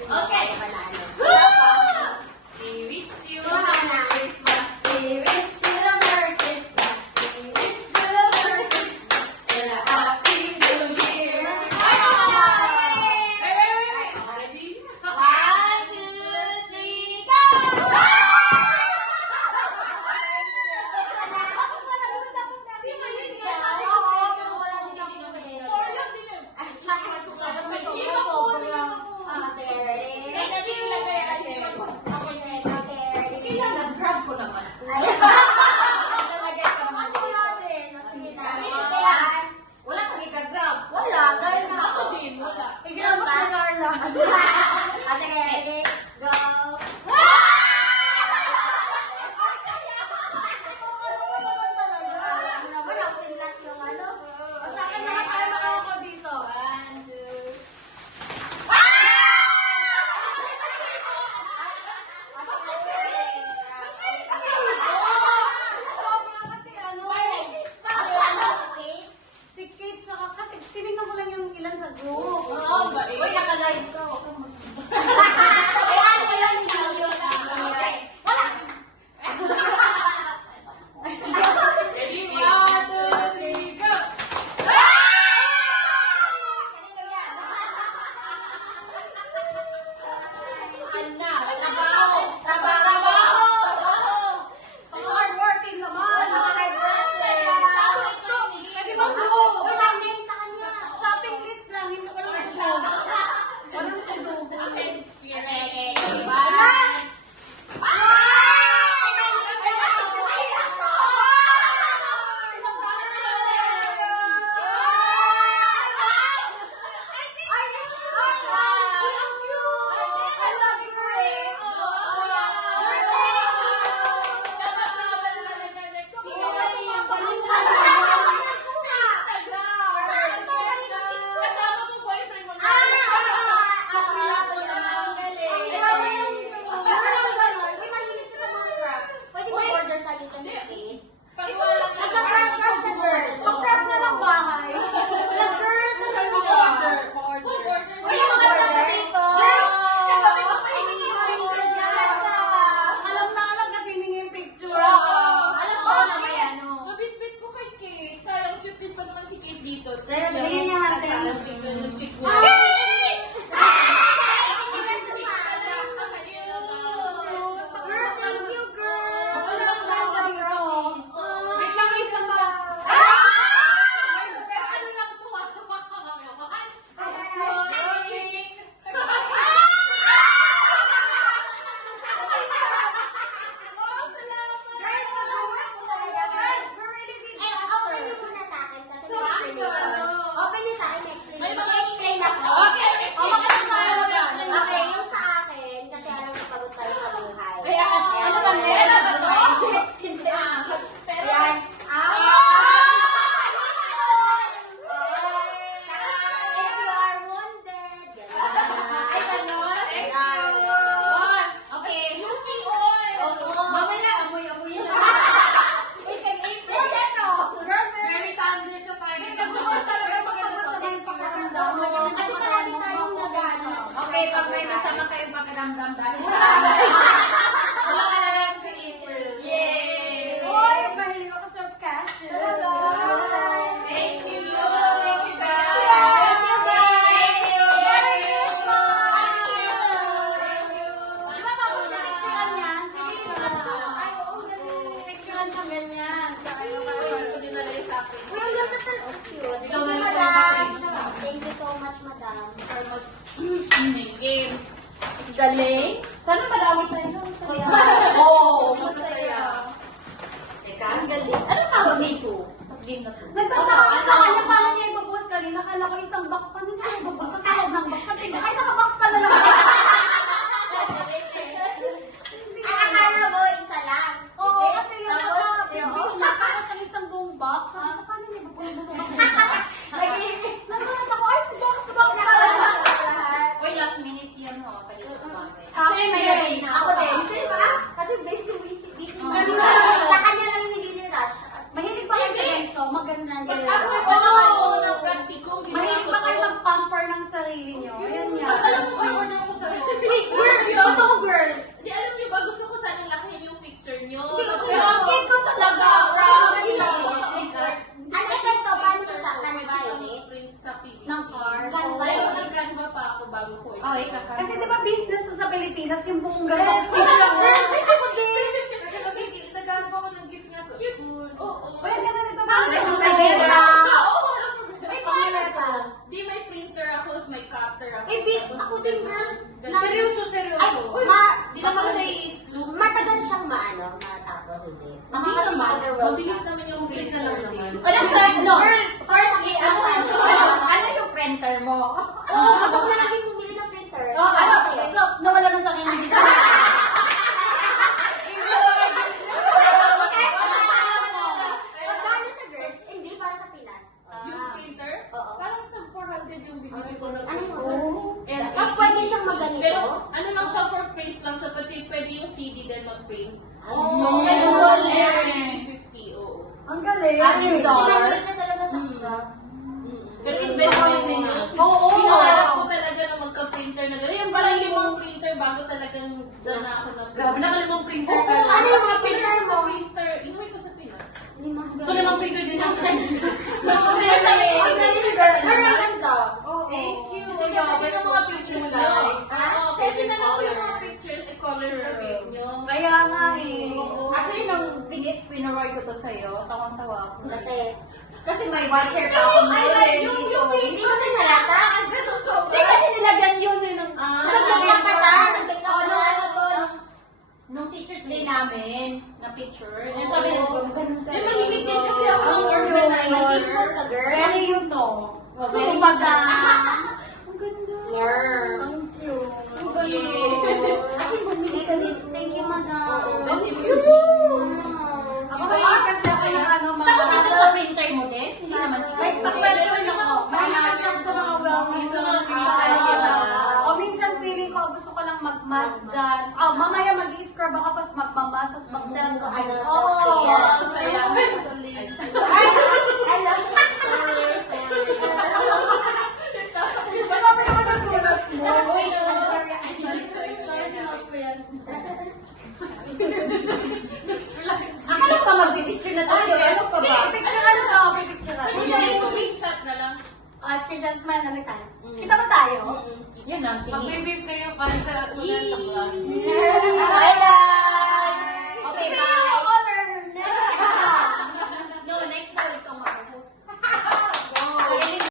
party. Okay. We wish you Merry Christmas. We wish you a Merry Christmas. We wish you a Merry Christmas and a Happy New Year. Ready? 1, 2, 3, go! Nag-grab ko naman. Wala kang ika-grab. Wala, dahil na Ako din, wala. Ikaw ba si Carla? Sige, ready, go! Kasi tinignan ko lang yung ilan sa group. Oo, ba eh? Uy, naka-live ka. Ready? 1, 2, 3, go! Hardworking naman. Pwede ba bro? Shopping list lang. Hindi ko lang tulog. Walang tulog. Okay, we ready. Kasama mo boyfriend mo na. Pag wala ka Mag-prep na ng bahay. Nag-girl na lang yung order. Uy, ang ganda na dito. Alam na alam kasi hiningi yung picture. Alam mo na ba yan, no? Nabitbit ko kay Kate. Sayang, cute pa naman si Kate dito. Tingnan niya natin. Nabitbit ko. Girl, thank you, girl. Alam na ako dito. Wait lang, may isa pa. Pero ano lang ito, baka kami. Open niyo sa akin, explain. May mga Explain ako. Okay, O, makasama tayo mag-explain. Okay, yung sa akin, kasi alam ko pagod tayo sa buhay. Kaya, ano ba, Kailan ba to? Ayan. If you are wounded, Ay, ganon. Ayan. Okay. Mamaya, Amoy-amoy siya. Uy, kay April, ano? Girl, Very thunder sa tayo. nagbukas talaga magpapasama yung pakiramdam. kasi palagi tayong nagano. Okay, pag may masama kayong pakiramdam dahil wala ka na lang si April. Yay! Uy, mahilig ako sa cashew. Thank you. Thank you, Thank you, guys. guys. Merry Christmas. Thank you. Di ba tapos na picturean yan? Picturean na. Ay, oo, ganun. Picturean siya ganyan. Ito din na lang sa akin. Uy, ang ganda talaga. Cute. Ikaw na lang Madam. yung Thank you so much, madam. Game. galing. Sana madami tayo. Masaya. Oo, masaya. Teka, ang galing. Ano tawag nito? Sa game na to? Nagtataka ka sa kanya paano niya ibubukas kanina. Akala ko isang box. Paano niya ibubukas? Sa loob ng box. Patingin. Ay, naka-box pala lang. Ang akala mo, isa lang. Oo, kasi yung Tapos, nakaka siya isang buong box. Sabi ko, paano niya ibubukas nito? Nagulat ako, ay, box pala. Uy, last minute yan mo. Talito bagay. Actually, mayroon. Ako din. Kasi basic. Ganda. Sa kanya lang hindi ni-rush. Mahilig ba kayo sa ganito? Maganda. Pag ako ng practicum, Mahilig ba kayo mag-pamper ng sarili Ayan yan. Alam mo ba, order ko sa'yo? Girl, totoo girl. Hindi, alam niyo ba, gusto ko sanang lakihin yung picture niyo. Pero ang cute ko talaga, promise. Ano effect to? Paano to siya? Canva, is it? Print sa PVC. Ng car. Canva. Pero nag-Canva pa ako bago ko ito. Okay, kakasal. Kasi di ba business to sa Pilipinas, yung buong Yes, ganito. Kasi nag-Canva ako ng gift niya sa school. Oo. Well, ganda nito. Kasi yung May pera. May pangalan. Di may printer ako, may cutter ako. Eh, bit, ako din girl. Seryoso. Ay, Di naman ako nai-explode. matagal siyang matapos, is it? Hindi naman. Mabilis naman yung print na lang naman. No, firstly, ano yung printer mo? Oo, gusto ko na lang din bumili ng printer. Oh, ano? So, nawala na sa akin yung design. Magkano siya, girl? Hindi, para sa Pinas. Yung printer? Oo. Parang tag 400 yung binili ko ng Ano printer. yun? And Tapos pwede siyang maganito? Pero ano lang siya, for print lang siya, pati pwede yung CD din mag-print. Ay, So, Oh, pwede mo galing. lang 50, oo. Ang galing. As in si dollars? Manuel siya talaga sa craft. Pero investment din yun. Oo. Pinangarap ko talaga na magka-printer na gano'n. Yung parang limang printer bago talagang dyan na ako na. Grabe, nakalimang printer Oo, ka. Ano yung mga printer printer sa mo? printer? Inuwi ko sa Pinas. So, limang printer din ako. Kaya sabi ko, ang galing na Ano ganda? Thank you. Kasi gagawin ng mga pictures nyo. Ah, Oo, pwede na lang yung mga pictures, i-colors na bake nyo. Kaya nga eh. Oo. Actually, nung pinoroy ko to sa'yo, tawang-tawa ako. Kasi may white hair pa Kasi ako ay, ngayon. yung hindi mo pinalata. Ang ganun sobra. Hindi kasi nilagyan yun eh. Nag-bake pa siya. Nag-bake ako ng ano to. Nung teacher's day namin, na picture. And sabi ko, ganun Eh, mahilig din kasi ako ng organizer. Simple ka, girl. Very yun to. very Kumbaga. Ang ganda. Ang cute. Kasi bumili ka din. Thank you, madam. Kasi Eugene. Ako naman kasi ako yung ano mga... Tapos ito sa printer mo din? Hindi naman May siguro. pakibalin ako. May nakasang sa mga wellness sa mga Ah. O minsan feeling ko gusto ko lang mag-mask dyan. Oh, mamaya mag-i-scrub ako tapos magmamas tapos Saan ko ano sa Oo. kaya. Salamat. Ay, I love Marami ako nagulat mo. Uy, Sorry, sinot ko yan. Akala ko mag-picture na tayo. Ano pa ba? Picturean ka, may picturean. Hindi na yung screenshot na lang. Screenshot smile na tayo. Kita ba tayo? Yan ang tingin. kayo pa sa vlog. Bye guys! Okay, bye.